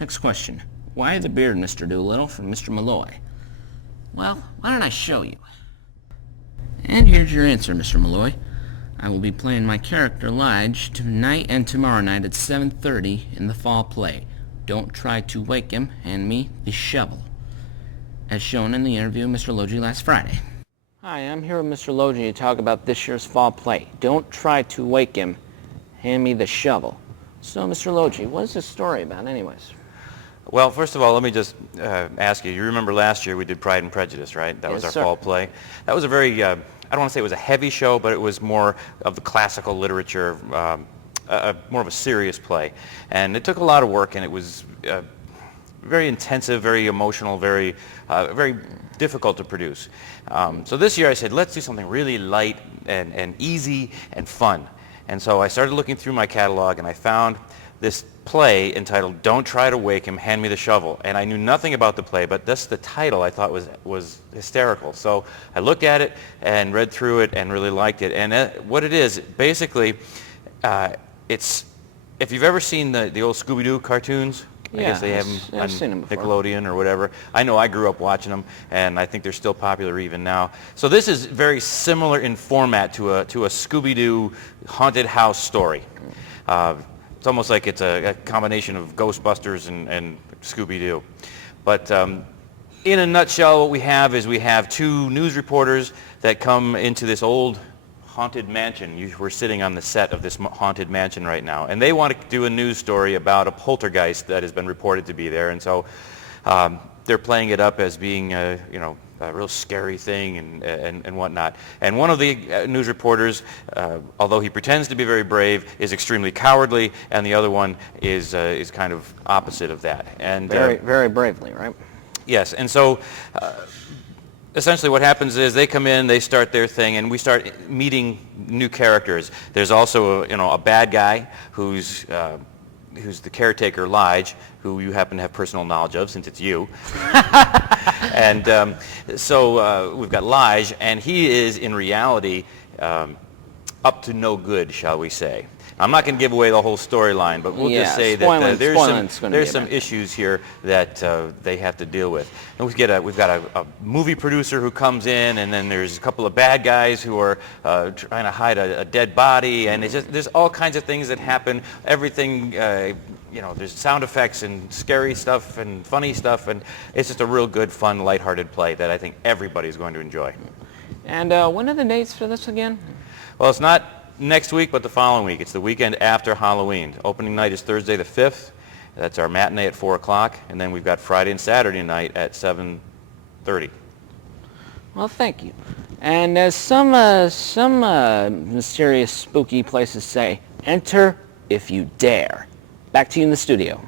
Next question. Why the beard, Mr. Doolittle, from Mr. Malloy? Well, why don't I show you? And here's your answer, Mr. Malloy. I will be playing my character Lige tonight and tomorrow night at 7:30 in the fall play. Don't try to wake him, hand me the shovel. As shown in the interview with Mr. Logie last Friday. Hi, I'm here with Mr. Logie to talk about this year's fall play. Don't try to wake him, hand me the shovel. So, Mr. Logie, what is this story about anyways? Well, first of all, let me just ask you, you remember last year we did Pride and Prejudice, right? That was our fall play. That was a very, I don't want to say it was a heavy show, but it was more of the classical literature, more of a serious play. And it took a lot of work, and it was very intensive, very emotional, very difficult to produce. So this year I said, let's do something really light and easy and fun. And so I started looking through my catalog, and I found this play entitled Don't Try to Wake Him, Hand Me the Shovel. And I knew nothing about the play, but that's the title I thought was hysterical. So I looked at it and read through it and really liked it. And what it is, basically, it's, if you've ever seen the old Scooby-Doo cartoons, I guess they have them on Nickelodeon or whatever. I know I grew up watching them, and I think they're still popular even now. So this is very similar in format to a Scooby-Doo haunted house story. It's almost like it's a combination of Ghostbusters and Scooby-Doo. But in a nutshell, what we have is we have two news reporters that come into this old haunted mansion. We're sitting on the set of this haunted mansion right now, and they want to do a news story about a poltergeist that has been reported to be there. And so they're playing it up as being a real scary thing and whatnot. And one of the news reporters, although he pretends to be very brave, is extremely cowardly, and the other one is kind of opposite of that. And very bravely, right? Yes, and so essentially what happens is they come in, they start their thing, and we start meeting new characters. There's also a bad guy who's the caretaker, Lige, who you happen to have personal knowledge of since it's you. And so we've got Lige, and he is in reality up to no good, shall we say. I'm not going to give away the whole storyline, but we'll just say that there's some issues here that they have to deal with. And we've got a movie producer who comes in, and then there's a couple of bad guys who are trying to hide a dead body, and there's all kinds of things that happen. Everything, there's sound effects and scary stuff and funny stuff, and it's just a real good, fun, lighthearted play that I think everybody's going to enjoy. And when are the dates for this again? Well, it's not next week, but the following week. It's the weekend after Halloween. Opening night is Thursday the 5th. That's our matinee at 4 o'clock. And then we've got Friday and Saturday night at 7:30. Well, thank you. And as some mysterious, spooky places say, enter if you dare. Back to you in the studio.